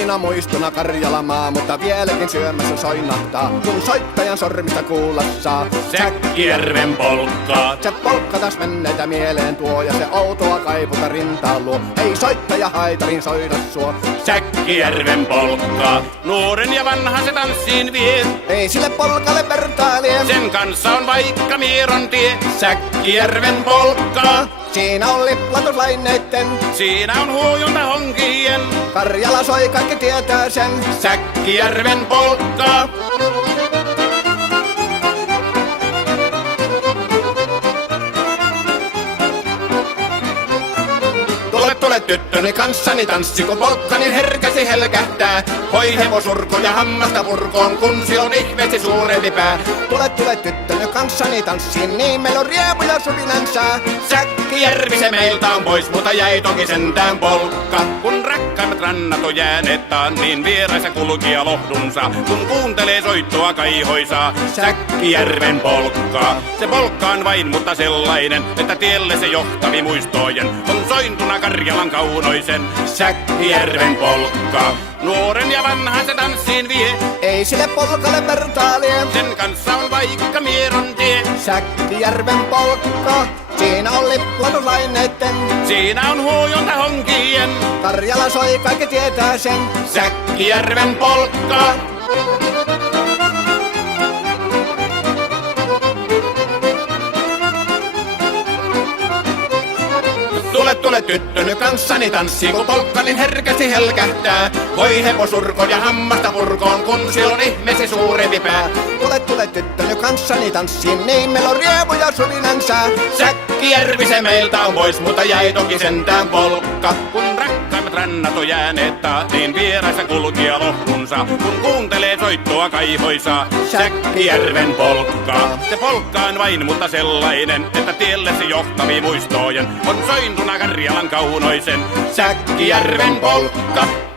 kauniina muistona Karjala maa, mutta vieläkin syömässä soinahtaa, kun soittajan sormista kuulla saa. Säkkijärven polkkaa. Se polkka taas menneitä mieleen tuo, ja se outoa kaiputa rintaan luo. Ei soittaja haitarin soida suo. Säkkijärven polkkaa. Nuoren ja vanhan se tanssiin vie. Ei sille polkalle vertailie. Sen kanssa on vaikka Mieron tie. Säkkijärven polkkaa. Siinä on liplatuslaineitten, Siinä on huojunta honkien. Karjala soi, kaikki tietää sen. Säkkijärven polkkaa. Tule tyttöni kanssani tanssi, kun polkkani herkäsi helkähtää. Hoi hevosurko ja hammasta purkoon, kun se on ihmeesti suurempi pää. Tule tyttöni kanssani tanssiin, niin meillä on riepu ja surinansa. Säkkijärvi se meiltä on pois, mutta jäi toki sentään polkka. Kun rakkaimmat rannat on jääneet taan, niin vieraissa kulkija lohdunsa. Kun kuuntelee soittoa kaihoisaa, Säkkijärven polkkaa. Se polkka on vain, mutta sellainen, että tielle se johtavi muistojen on sointuna Karjalan kaunoisen. Säkkijärven polkkaa. Nuoren ja vanhan se tanssiin vie. Ei sille polkalle vertailie. Sen kanssa on vaikka Mieron tie. Säkkijärven polkka, siinä on liplatuslaineitten, Siinä on huojunta honkien. Karjala soi, kaikki tietää sen. Säkkijärven polkkaa. Tule tyttöny kanssani tanssi, kun polkkani herkästi helkähtää. Voi hevosurko ja hammasta purkoon, kun se on ihmeesi suurempi pää. Tule tyttöny kanssani tanssiin, niin meillä on riepu ja surinansa. Säkkijärvi se meiltä on pois, mutta jäi toki sentään polkka. Kun rakkaimmat rannat on jääneet taa, niin vieraissa kulkija lohdunsa. Kun kuuntelee soittoa kaihoisaa, Säkkijärven polkkaa. Se polkka on vain, mutta sellainen, että tielle se johtavi muistojen on sointuna Karjalan kaunoisen. Säkkijärven polkka.